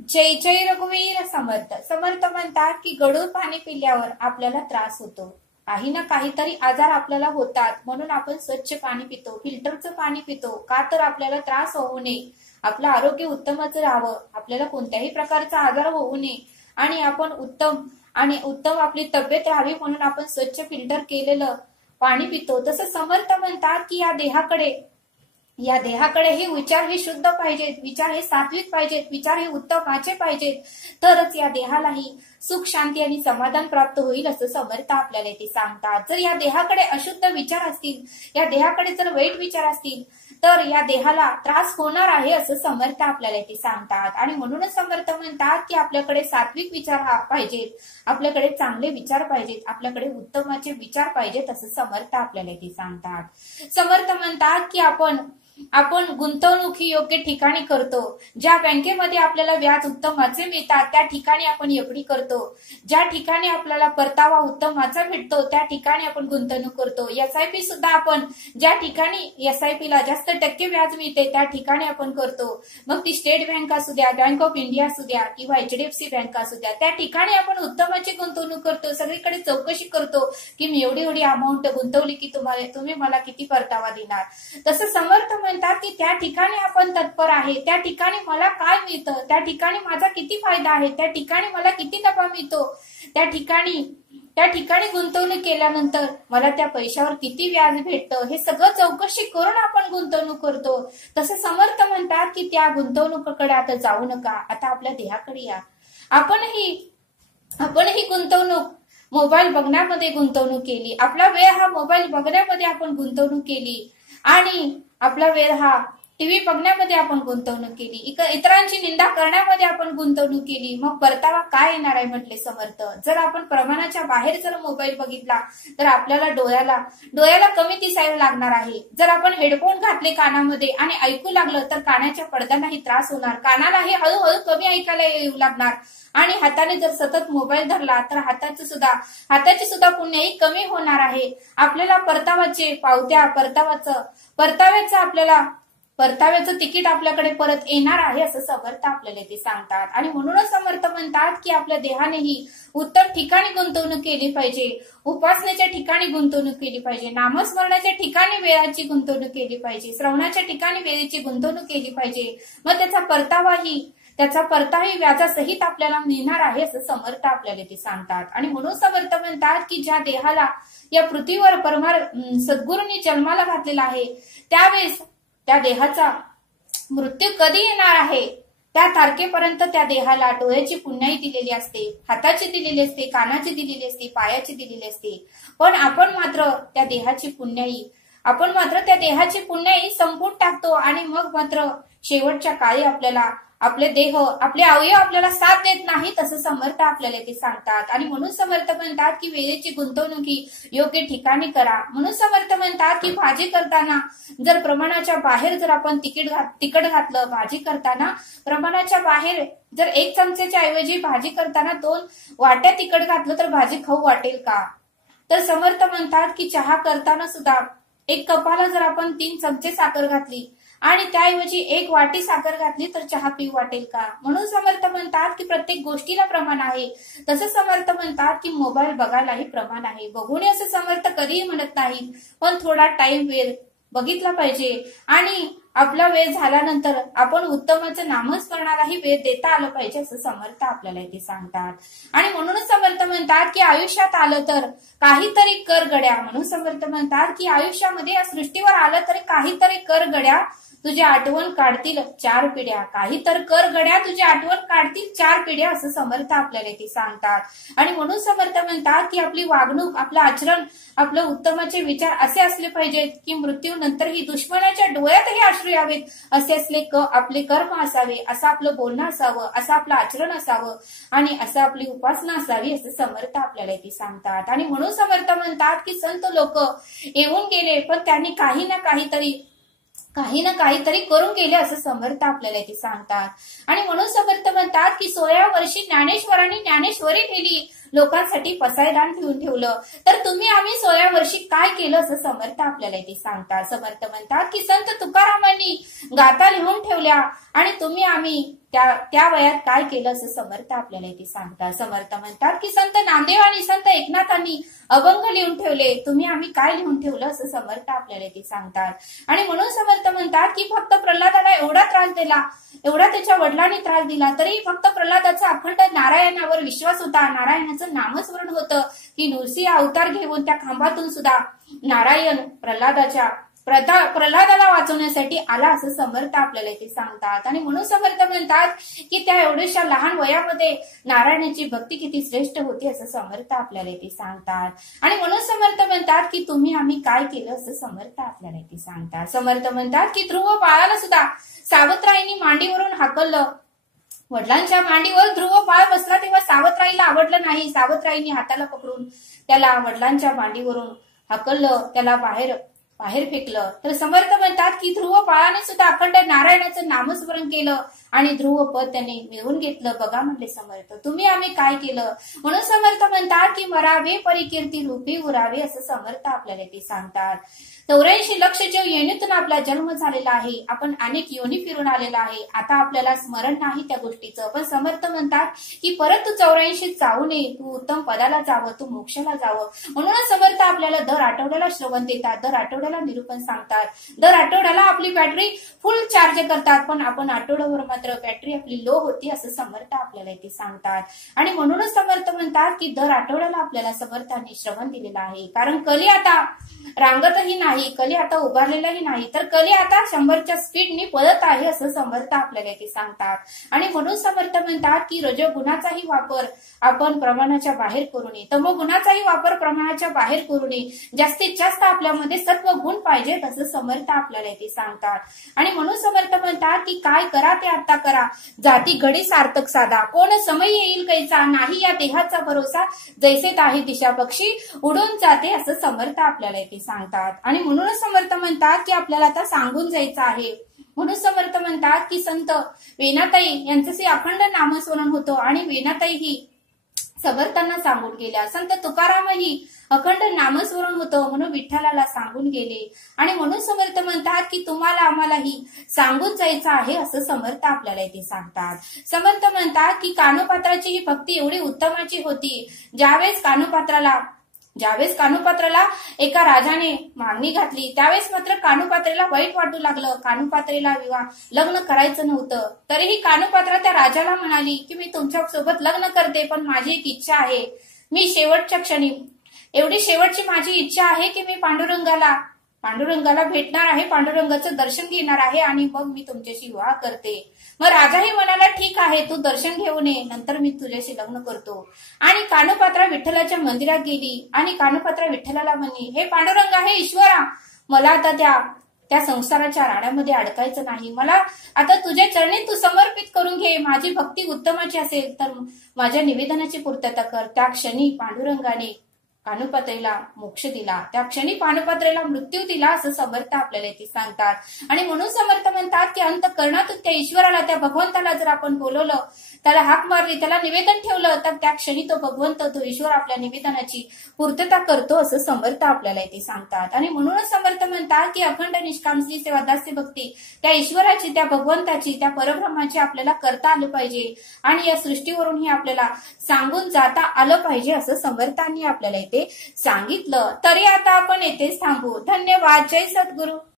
जय जय रघुवीर समर्थ. समर्थ म्हणतात की गढूळ पाणी पिल्यावर आपल्याला त्रास होतो, काही ना काहीतरी आजार आपल्याला होतात, म्हणून आपण स्वच्छ पाणी पितो, फिल्टरचं पाणी पितो. का तर आपल्याला त्रास होऊ नये, आपलं आरोग्य उत्तमच राहावं, आपल्याला कोणत्याही प्रकारचा आजार होऊ नये आणि आपण उत्तम आपली तब्येत राहावी म्हणून आपण स्वच्छ फिल्टर केलेलं पाणी पितो. तसं समर्थ म्हणतात की या देहाकडे हे विचार हे शुद्ध पाहिजेत, विचार हे सात्विक पाहिजेत, विचार हे उत्तमाचे पाहिजेत, तरच या देहालाही सुख शांती आणि समाधान प्राप्त होईल असं समर्थ आपल्याला ते सांगतात. जर या देहाकडे अशुद्ध विचार असतील, या देहाकडे जर वाईट विचार असतील, तर या देहाला त्रास होणार आहे असं समर्थ आपल्याला ते सांगतात. आणि म्हणूनच समर्थ म्हणतात की आपल्याकडे सात्विक विचार पाहिजेत, आपल्याकडे चांगले विचार पाहिजेत, आपल्याकडे उत्तमाचे विचार पाहिजेत असं समर्थ आपल्याला ते सांगतात. समर्थ म्हणतात की आपण गुंतवणूक ही योग्य ठिकाणी करतो. ज्या बँकेमध्ये आपल्याला व्याज उत्तमाचे मिळतात त्या ठिकाणी आपण एफडी करतो, ज्या ठिकाणी आपल्याला परतावा उत्तमाचा भेटतो त्या ठिकाणी आपण गुंतवणूक करतो. एसआयपी सुद्धा आपण ज्या ठिकाणी एसआयपी ला जास्त टक्के व्याज मिळते त्या ठिकाणी आपण करतो. मग ती स्टेट बँक असू द्या, बँक ऑफ इंडिया असू द्या किंवा एचडीएफसी बँक असू द्या, त्या ठिकाणी आपण उत्तमाची गुंतवणूक करतो. सगळीकडे चौकशी करतो की मी एवढी अमाऊंट गुंतवली की तुम्ही मला किती परतावा देणार. तसं समर्थ म्हणतात की त्या ठिकाणी आपण तत्पर आहे, त्या ठिकाणी मला काय मिळतं, त्या ठिकाणी माझा किती फायदा आहे, त्या ठिकाणी मला किती नफा मिळतो, त्या ठिकाणी गुंतवणूक केल्यानंतर मला त्या पैशावर किती व्याज भेटतं, हे सगळं चौकशी करून आपण गुंतवणूक करतो. तसं समर्थ म्हणतात की त्या गुंतवणुकीकडे आता जाऊ नका, आता आपल्या देहाकडे या. आपणही गुंतवणूक मोबाईल बघण्यामध्ये गुंतवणूक केली, आपला वेळ हा मोबाईल बघण्यामध्ये आपण गुंतवणूक केली आणि आपला वेळ हा टीव्ही बघण्यामध्ये आपण गुंतवणूक केली, इतरांची निंदा करण्यामध्ये आपण गुंतवणूक केली. मग परतावा काय येणार आहे म्हटले समर्थ. जर आपण प्रमाणाच्या बाहेर जर मोबाईल बघितला तर आपल्याला डोळ्याला कमी दिसायला लागणार आहे. जर आपण हेडफोन घातले कानामध्ये आणि ऐकू लागलं तर कानाच्या पडद्यांनाही त्रास होणार, कानालाही हळूहळू कमी ऐकायला येऊ लागणार. आणि हाताने जर सतत मोबाईल धरला तर हाताची सुद्धा पुण्याही कमी होणार आहे. आपल्याला परताव्याचं तिकीट आपल्याकडे परत येणार आहे असं समर्थ आपल्याला ते सांगतात. आणि म्हणूनच समर्थ म्हणतात की आपल्या देहानेही उत्तम ठिकाणी गुंतवणूक केली पाहिजे, उपासनेच्या ठिकाणी गुंतवणूक केली पाहिजे, नामस्मरणाच्या ठिकाणी वेळाची गुंतवणूक केली पाहिजे, श्रवणाच्या ठिकाणी वेळेची गुंतवणूक केली पाहिजे. मग त्याचा परतावाही व्याजासहित आपल्याला मिळणार आहे असं समर्थ आपल्याला ते सांगतात. आणि म्हणून समर्थ म्हणतात की ज्या देहाला या पृथ्वीवर सद्गुरूंनी जन्माला घातलेला आहे, त्यावेळेस त्या देहाचा मृत्यू कधी येणार आहे त्या तारखेपर्यंत त्या देहाला डोळ्याची पुण्याई दिलेली असते, हाताची दिलेली असते, कानाची दिलेली असते, पायाची दिलेली असते. पण आपण मात्र त्या देहाची पुण्याई संपून टाकतो आणि मग मात्र शेवटच्या काळी आपले अवयव आपल्याला साथ देत नाहीत असं समर्थ आपल्याला ते सांगतात. आणि म्हणून समर्थ म्हणतात की वेळेची गुंतवणूक ही योग्य ठिकाणी करा. म्हणून समर्थ म्हणतात की भाजी करताना जर प्रमाणाच्या बाहेर जर आपण तिखट घातलं, भाजी करताना प्रमाणाच्या बाहेर जर 1 चमच्याच्या ऐवजी भाजी करताना 2 वाट्या तिखट घातलं तर भाजी खाऊ वाटेल का? तर समर्थ म्हणतात की चहा करताना सुद्धा 1 कपाला जर आपण 3 चमचे साखर घातली आणि त्याऐवजी 1 वाटी साखर घातली तर चहा पिऊ वाटेल का? म्हणून समर्थ म्हणतात की प्रत्येक गोष्टीला प्रमाण आहे. तसं समर्थ म्हणतात की मोबाईल बघायलाही प्रमाण आहे. बघू नये असं समर्थ कधीही म्हणत नाही, पण थोडा टाइम वेळ बघितला पाहिजे आणि आपला वेळ झाल्यानंतर आपण उत्तमाचं नामस्मरणालाही वेळ देता आलं पाहिजे असं समर्थ आपल्याला इथे सांगतात. आणि म्हणूनच समर्थ म्हणतात की आयुष्यात आलं तर काहीतरी कर गड्या. म्हणून समर्थ म्हणतात की आयुष्यामध्ये या सृष्टीवर आलं तरी काहीतरी कर गड्या, तुझी आठवण काढतील 4 पिढ्या. काही तर कर गड्या, तुझी आठवण काढतील 4 पिढ्या असं समर्थ आपल्याला ते सांगतात. आणि म्हणून समर्थ म्हणतात की आपली वागणूक, आपलं आचरण, आपलं उत्तमाचे विचार असे असले पाहिजेत की मृत्यूनंतरही दुश्मनाच्या डोळ्यातही अश्रू यावेत असे आपले कर्म असावे, असं आपलं बोलणं असावं, असं आपलं आचरण असावं आणि असं आपली उपासना असावी असं समर्थ आपल्याला ते सांगतात. आणि म्हणून समर्थ म्हणतात की संत लोक येऊन गेले पण त्यांनी काही ना काहीतरी करून गेले असं समर्थ आपल्याला ते सांगतात. आणि म्हणून समर्थ म्हणतात की 16व्या वर्षी ज्ञानेश्वरांनी ज्ञानेश्वरी केली, लोकांसाठी पसायदान ठेवलं, तर आम्ही 16व्या वर्षी काय केलं असं समर्थ आपल्याला ते सांगतात. समर्थ म्हणतात की संत तुकारामांनी गाथा लिहून ठेवल्या आणि आम्ही त्या वयात काय केलं असं समर्थ आपल्याला इथे सांगतात. समर्थ म्हणतात की संत नामदेव आणि संत एकनाथांनी अभंग लिहून ठेवले, तुम्ही आम्ही काय लिहून ठेवलं असं समर्थ आपल्याला इथे सांगतात. आणि म्हणून समर्थ म्हणतात की फक्त प्रल्हादाला एवढा त्रास दिला, एवढा त्याच्या वडिलांनी त्रास दिला, तरी फक्त प्रल्हादाचा अखंड नारायणावर विश्वास होता, नारायणाचं नामस्मरण होतं की नृसिंह अवतार घेऊन त्या खांबातून सुद्धा नारायण प्रल्हादाला वाचवण्यासाठी आला असं समर्थ आपल्याला इथे सांगतात. आणि म्हणून समर्थ म्हणतात की त्या एवढ्याशा लहान वयामध्ये नारायणाची भक्ती किती श्रेष्ठ होती असं समर्थ आपल्याला इथे सांगतात. आणि म्हणून समर्थ म्हणतात की तुम्ही आम्ही काय केलं असं समर्थ आपल्याला इथे सांगतात. समर्थ म्हणतात की ध्रुव बाळाला सुद्धा सावत्राईंनी मांडीवरून हाकललं, वडिलांच्या मांडीवर ध्रुव बाळ बसला तेव्हा सावत्राईला आवडलं नाही, सावत्राईंनी हाताला पकडून त्याला वडिलांच्या मांडीवरून हाकललं, त्याला बाहेर फेकलं. तर समर्थ म्हणतात की ध्रुव बाळाने सुद्धा अखंड नारायणाचं नामस्मरण केलं आणि ध्रुव पद त्याने मिळवून घेतलं. बघा म्हटले समर्थ, तुम्ही आम्ही काय केलं. म्हणून समर्थ म्हणतात की मरावे परिकीर्ती रूपी उरावे असं समर्थ आपल्याला ते सांगतात. 84 लक्ष जीव येणीतून आपला जन्म झालेला आहे, आपण अनेक योनी फिरून आलेला आहे, आता आपल्याला स्मरण नाही त्या गोष्टीचं. पण समर्थ म्हणतात की परत तू 84 जाऊ नये, तू उत्तम पदाला जावं, तू मोक्षाला जावं. म्हणूनच समर्थ आपल्याला दर आठवड्याला श्रवण देतात, दर आठवड्याला निरूपण सांगतात, दर आठवड्याला आपली बॅटरी फुल चार्ज करतात. पण आपण आठवड्यावर मात्र बॅटरी आपली लो होती असं समर्थ आपल्याला इथे सांगतात. आणि म्हणूनच समर्थ म्हणतात की दर आठवड्याला आपल्याला समर्थांनी श्रवण दिलेलं आहे. कारण कली आता रांगतही नाही, कली आता उभारलेलाही नाही, तर कली आता 100च्या स्पीडने पळत आहे असं समर्थ आपल्याला इथे सांगतात. आणि म्हणून समर्थ म्हणतात की रजोगुणाचाही वापर आपण प्रमाणाच्या बाहेर करू नये, तमोगुणाचाही वापर प्रमाणाच्या बाहेर करू नये, जास्तीत जास्त आपल्यामध्ये सत्व गुण पाहिजेत असं समर्थ आपल्याला इथे सांगतात. आणि म्हणून समर्थ म्हणतात की काय करा ते आता करा, जाती घडी सार्थक साधा, कोण समय येईल कैसा, नाही या देहाचा भरोसा, जैसे ताही दिशा पक्षी उडून जाते असं समर्थ आपल्याला इथे सांगतात. आणि म्हणूनच समर्थ म्हणतात की आपल्याला आता सांगून जायचं आहे. म्हणून समर्थ म्हणतात की संत वेणाताई यांच्याशी अखंड नामस्मरण होतं आणि वेणाताई ही समर्थांना सांगून गेल्या. संत तुकारामही अखंड नामस्मरण होतं म्हणून विठ्ठलाला सांगून गेले. आणि म्हणून समर्थ म्हणतात की तुम्हाला आम्हालाही सांगून जायचं आहे असं समर्थ आपल्याला इथे सांगतात. समर्थ म्हणतात की कानोपात्राची ही भक्ती एवढी उत्तमाची होती, ज्यावेळेस कानोपात्राला एका राजाने मागणी घातली, त्यावेळेस मात्र कानोपात्रेला वाईट वाटू लागलं. कानोपात्रेला लग्न करायचं नव्हतं, तरीही कानोपात्रा त्या राजाला म्हणाली की मी तुमच्या सोबत लग्न करते, पण माझी एक इच्छा आहे, मी शेवटच्या क्षणी एवढी शेवटची माझी इच्छा आहे की मी पांडुरंगाला भेटणार आहे, पांडुरंगाचं दर्शन घेणार आहे आणि मग मी तुमच्याशी विवाह करते. मग राजाही म्हणाला ठीक आहे, तू दर्शन घेऊन ये, नंतर मी तुझ्याशी लग्न करतो. आणि कानोपात्रा विठ्ठलाच्या मंदिरात गेली आणि कानोपात्रा विठ्ठलाला म्हणली, हे पांडुरंगा, हे ईश्वरा, मला आता त्या संसाराच्या राण्यामध्ये अडकायचं नाही, मला आता तुझ्या चरणी तू समर्पित करून घे, माझी भक्ती उत्तमाची असेल तर माझ्या निवेदनाची पूर्तता कर. त्या क्षणी पांडुरंगाने कानोपात्रेला मोक्ष दिला, त्या क्षणी कानोपात्रेला मृत्यू दिला असं समर्थ आपल्याला इथे सांगतात. आणि म्हणून समर्थ म्हणतात की अंतःकरणातून त्या ईश्वराला, त्या भगवंताला जर आपण बोलवलं, त्याला हाक मारली, त्याला निवेदन ठेवलं, तर त्या क्षणी तो भगवंत, तो ईश्वर आपल्या निवेदनाची पूर्तता करतो असं समर्थ आपल्याला इथे सांगतात. आणि म्हणूनच समर्थ म्हणतात की अखंड निष्काम श्री सेवा दास्य भक्ती त्या ईश्वराची, त्या भगवंताची, त्या परब्रह्माची आपल्याला करता आलं पाहिजे आणि या सृष्टीवरून ही आपल्याला सांगून जाता आलं पाहिजे असं समर्थांनी आपल्याला इथे सांगितलं. तरी आता आपण येथेच थांबू. धन्यवाद. जय सद्गुरू.